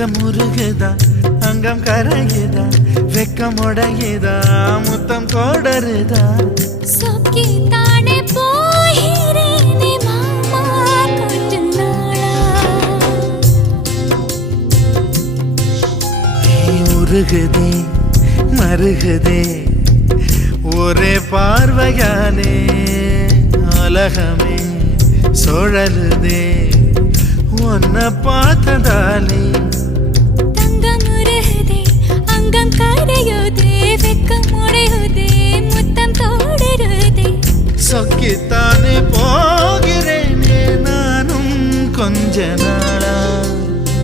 அங்கம் உருகுதா அங்கம் கரையுதா வெக்கம் உடையுதா முத்தம் கோடருதா சொக்கி தானே போகிறேனே மாமா கொஞ்ச நாளா உருகுதே மருகுதே ஒரே பார்வையாலே உலகமே சுழலுதே உன்னை பார்த்ததாலே தங்கம் உருகுதே அங்கம் கரையுதே வெக்கம் உடையுதே முத்தம் தோடருதே சொக்கித்தானே போகிறேனே நானும் கொஞ்ச நாள்